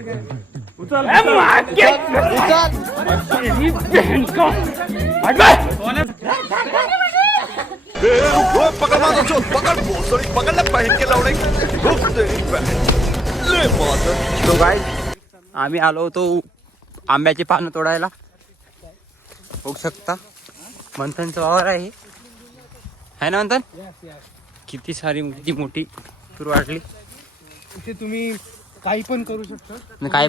उचल तो गाईज आम्ही आलो होतो आंब्याची पानं तोडायला. बघू शकता मंथनचं वावर आहे ना मंथन. किती सारी किती मोठी तूर वाटली. इथे तुम्ही काही पण करू शकता. काही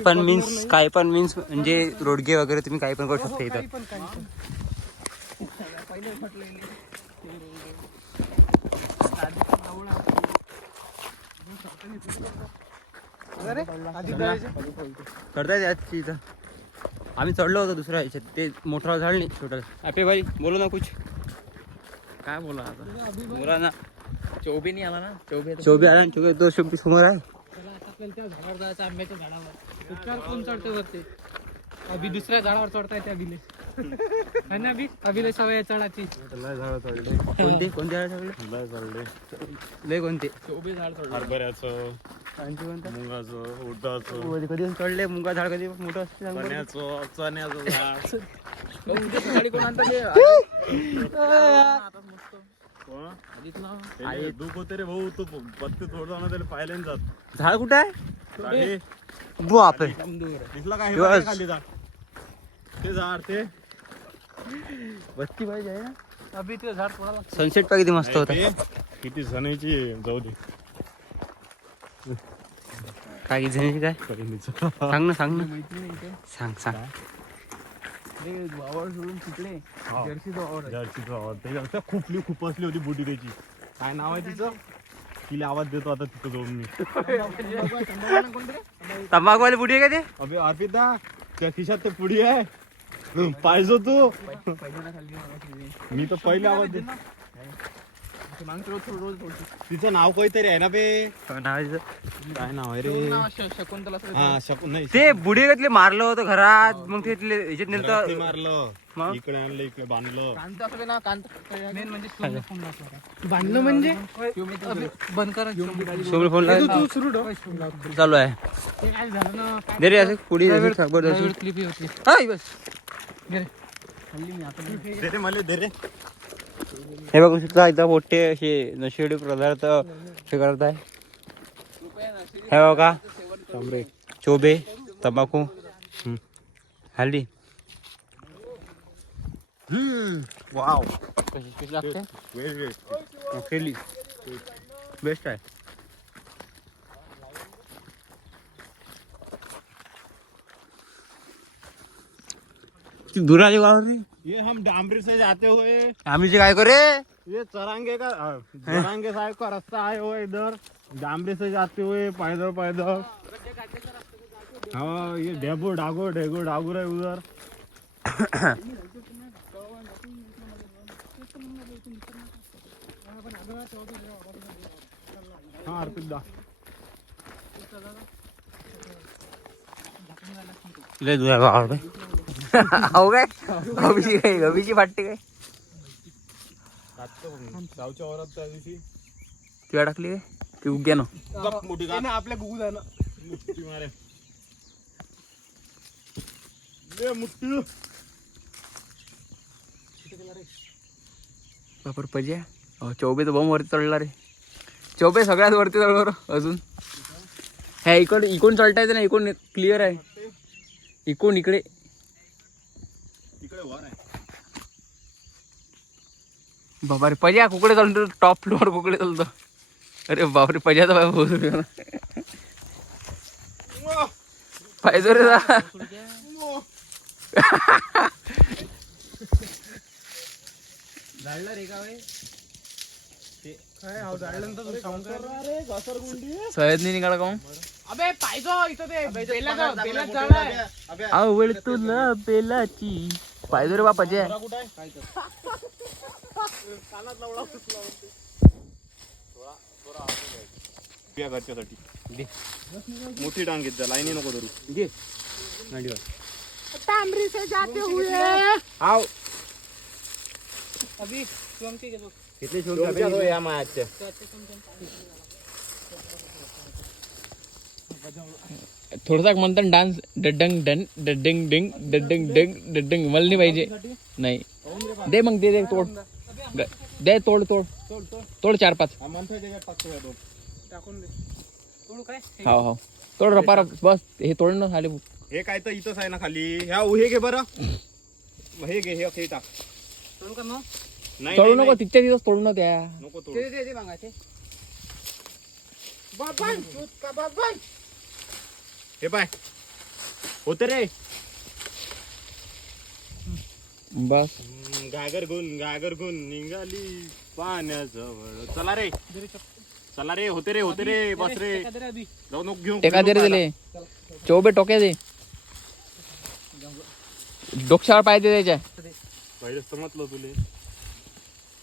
पण मीन्स म्हणजे रोडगे वगैरे तुम्ही काही पण करू शकता इथं. करताय याची इथं. आम्ही चढलो होतो दुसऱ्या ह्याच्यात. ते मोठं झाड नाही छोटं. आपे भाई बोलो ना कुछ. काय बोला आता बोला ना. चौबे नाही आला ना. चोबी आला ना. चोबी तो शोबी समोर आहे. आपल्याला त्या झाडावर जायचं आंब्याच्या झाडावर. उपकार कोण चढते वरती. अभि दुसऱ्या झाडावर चढताय त्या अभिले. है ना अभि. अभिले सवय चढाची. लय झाड चढले. कोणते झाड चढले. लय चढले. लय कोणते. चौबे झाड चढले. हरभऱ्याचं, आणखी कोणतं. मुगाचं, उडदाचं, कधी चढले. मुगा झाड कधी मोठं असते सांग बरं. चण्याचं झाड. सकाळी कोण आणतं ते. त्याले दुःख होते रे भाऊ. तू पत्ते तोडताना त्याला पाहिले ना जात. झाड कुठं आहे. खाली. बापरे. दिसला का हे दिवस. बघा खाली झाड. ते झाड ते बत्ती पाहिजे आहे ना. अभि ते झाड कोणाला. सनसेट पण किती मस्त होता. ते किती जणांची जाऊ दे. काय किती जणांची काय सांग ना सांग. वावर सोडून तिकडे जर्सीचं वावर आहे. जर्सीचं वावर. त्याच्या खूप असली होती बुटी त्याची. काय नाव आहे तिचं. तिला आवाज देतो आता तिथं जाऊन मी. तंबाखूवाली बुडी आहे का ते. अबे अर्पिता त्या खिशात ते पुडी आहे. पाहिजो तू. मी तर पहिले आवाज दे. तिचं नाव काहीतरी आहे ना बे. काय नाव आहे रे. शकुंतला. हा शकून नाही. ते बुडी घेतले मारलं होतं घरात. मग ते ह्याच्यात नेलं. ते मारलं. मग? इकडे आणलं इकडे बांधलं. कांत असले ना कांत मेन म्हणजे बांधलं म्हणजे बंद करा. सोबत फोन लाव. चालू आहे. ते काय झालं ना. दे रे असं पुढे क्लिप होती. हाय बस. हल्ली मी आता दे रे मला दे रे. हे बघू शकता इथं मोठे असे नशिडी पदार्थ हे करत आहे. हे बघा चोबे तंबाखू हल्दी. वाव कशी लागते. खेळली बेस्ट आहे. दूर आले गावावर रे. ये हम डामरी से जाते हुए आम्ही जे काय करे. ये चरांगे साहब का रास्ता आए हुए इधर. डामरी से जाते हुए पैदल. हाँ ये डेगो डागो है उधर. हाँ अर्पिता लय दूर गावावर हो काय. अभिची फाटते काय. गावच्या वरात त्या दिवशी तिला टाकली काय ती उग्या ना. मोठी आपल्या गुगू जाणं. मुठी मारे ले मुठी. बापर पजे. चौबे तर बम वरती चढला रे. चौबे सगळ्यात वरती चढलो रे अजून. ह्या इकडून चढता येते ना. इकडून क्लिअर आहे. इकडून इकडे वर आहे. बाबा रे पजा कुकडे चालतो. टॉप फ्लोअर कुकडे चालतो. अरे बापरे पजाचा पाहिजे रे. झाडलं रे का सयद नाही निघाला का. अबे पाहिजो इथं ते बेलाच झाड आहे. आवड तुला बेलाची पाहिजे रे बापा जे. घरच्यासाठी मोठी टांग घेत जा. लाईनी नको धरू. घे तांबरी से जाते हुए आव अभी शिवमची घेतो. घेतले या मायाच्या. थोडासा म्हणतात डान्स डडंग डन डडंग डिंग डडंग डंग डडंग मला नाही पाहिजे नाही दे मग दे तोड दे तोड 4-5 टाकून दे तोडू काय हो तोड रपा रप बस हे तोडणं झाले हे काय तर इथंच आहे ना खाली ह्या हे घे बरं हे घे हे टाक तोडू का मग नाही तोडू नाही, नको तिथच्या दिवस तोडू न त्या नको तोड ते मागायचे बाबन का बाबन हे पाय होते रे बस गागर गुण निघाली पाण्याजवळ चला रे होते रे बस रे जाऊ नको घेऊ टेका दे रे दिले चौबे टोक्या दे डोक्यावर पाहिजे त्याच्या पहिलेच तर म्हटलं तुले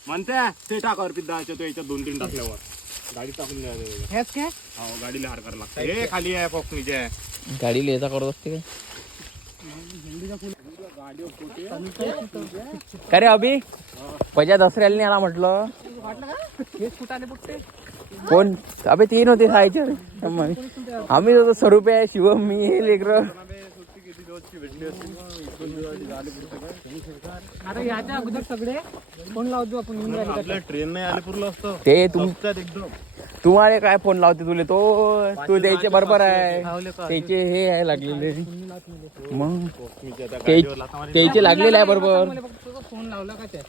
म्हणते ते टाक अर्पित दाच्या तो याच्यात 2-3 टाकल्यावर गाडी टाकून द्या रे. हेच काय हो गाडीला हार करायला लागतं हे खाली आहे पॉकनीचे आहे गाडी लेजा करत असते काय रे अभि पजा दसऱ्याला नाही आला म्हटलं हेच कुठं आले बघते कोण अबे तीन होते खायचे आम्ही होतो स्वरूप आहे शिवम मी हे लेकर आता याच्या अगोदर सगळे फोन लावतो आपण येऊन राहिले का? आपल्या ट्रेन नाही आले पुरलं असतं ते स्वस्तात एकदम तुम्हाला काय फोन लावते तुले तो तू द्यायचे बरोबर आहे लावले का? त्याचे हे आहे लागलेले मग पॉकनीचे त्या ते- गाडीवर लाथा मारी. त्याचे लागलेले आहे बरोबर मला फक्त तुझा फोन लावला का त्या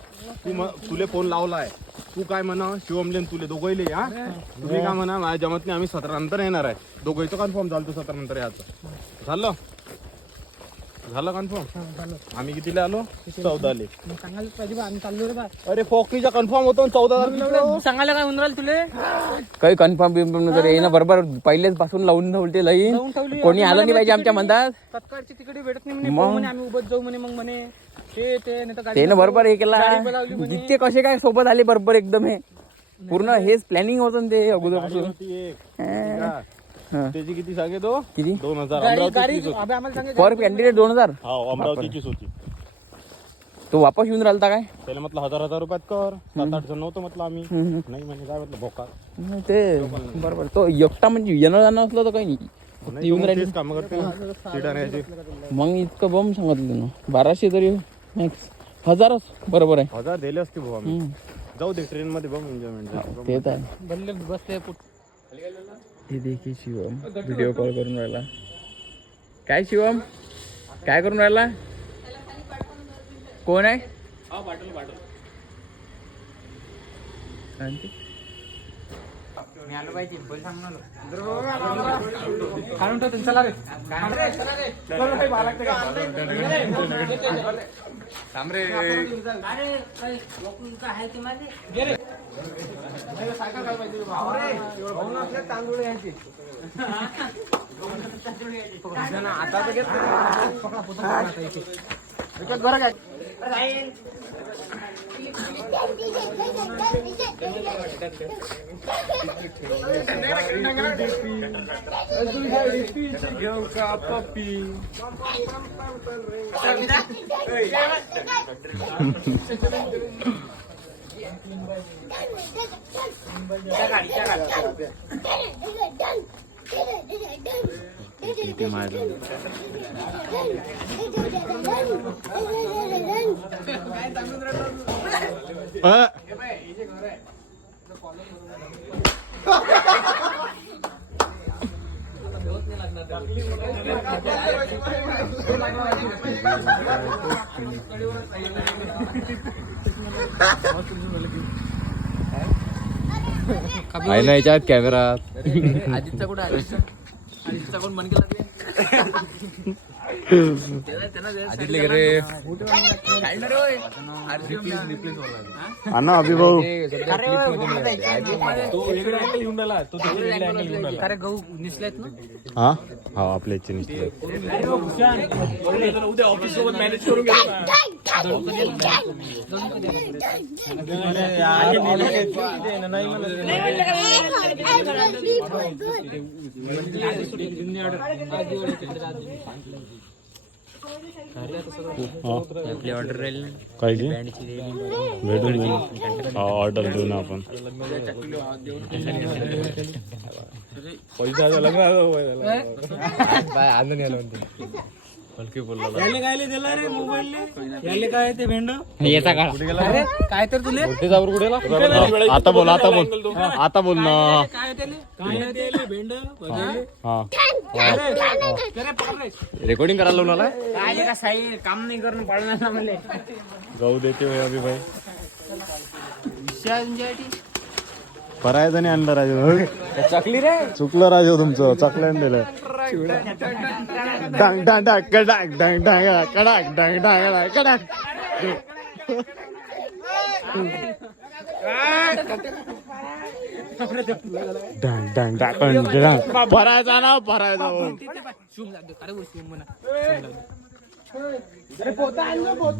तुले फोन लावलाय तू काय म्हणा शिवमलेन तुले दोघंले हा तुम्ही काय म्हणा माझ्या जमत नाही आम्ही 17 नंतर येणार आहे दोघंचं कन्फर्म झालं 17 नंतर याचं झालं कन्फर्म आम्ही कितीला आलो 14ले मग सांगायला पाहिजे बा, आम्ही चाललो रे बा अरे फॉकनीचा कन्फर्म होतो 14 सांगायला काय उंदराल तुले काही कन्फर्म बिन्फर्म तर येणं बरोबर पहिलेच पासून लावून ठेवते लई लावून ठेवली. कोणी आलं नाही पाहिजे आमच्या मंदात तत्काळची तिकडे भेटत नाही म्हणे मग? पाहू म्हणे आम्ही उभत जाऊ म्हणे मग म्हणे ते नाही तर त्यानं बरोबर हे केला गाडी बोलावली म्हणे. जितके कसे काय सोबत आले बरोबर एकदम हे पूर्ण हेच प्लॅनिंग होतं ना ते अगोदरपासून त्याची किती सांगे तो किती 2000 गाडी अमरावतीचीच होती. अबे आम्हाला सांगे पर कॅन्डिडेट 2000 हो अमरावतीचीच होती तो वापस येऊन राहिला काय त्याला म्हटलं 1000 रुपयात कर 7-8 जण नव्हतं म्हटलं आम्ही नाही म्हणजे काय म्हटलं भोका ते बरोबर तो एकटा म्हणजे येणं जाणं असलं तर काही नाही नाही, येऊन तो राहिली तेच कामं करते ना, सीटा न्यायची. मग इतकं बम सांगितलं ना 1200 तरी मॅक्स 1000च बरोबर आहे 1000 दिले असते भाऊ आम्ही हम्म. जाऊ दे ट्रेन मध्ये बघ एन्जॉयमेंट ते तर आहे बल्ले बसले हे देखील शिवम व्हिडिओ कॉल करून राहिला काय शिवम काय करून राहिला कोण आहे काढून ठेव चला रे आहे ना याच्यात कॅमेरा आदित्य कुठं आदित्य कोण मन केला ना अभिभाऊ अरे गहू निसलेत ना हा हा आपल्या इच्छे निश्चित आपली ऑर्डर राहील ना काय की बँडची भेटून जाईल ऑर्डर देऊ ना आपण पैसा याचा काळ काय तर तुले आता बोल आता बोल ना रेकॉर्डिंग करायला लावून आलाय काय का साई काम नाही करून पडणार ना मला जाऊ देते होय अभि भाई विषय परायचं नाही आणलं राजू चकली रे चुकलं राजू तुमचं चकल्यान दिलं डांग डांग डांग कडाक डांग डांग कडाक डांग डांग कडाक डांग डांग डांग भरायचा ना भरायचा शिवम जाऊ दे. अरे बोल शिवम म्हणा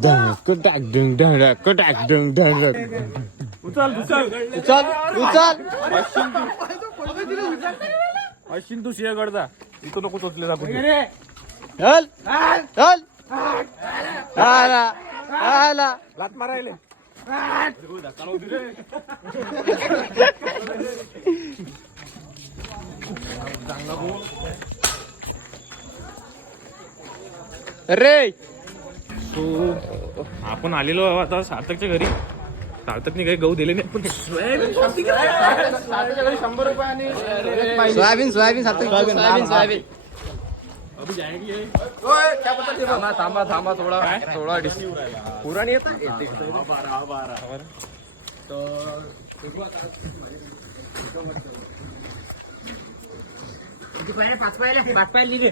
डांग कडाक डांग डांग कडाक डांग डांग उचल अश्विन तू शिया करता इथं नको चोचले चल चल आला आला लात मारायले रे आपण आलेलो आहोत आता सार्थकच्या घरी सार्थकने काही गहू दिले नाही पण सोयाबीन सोयाबीन सोयाबीन थांबा थांबा थोडा पुराणी येत पाच पाहिजे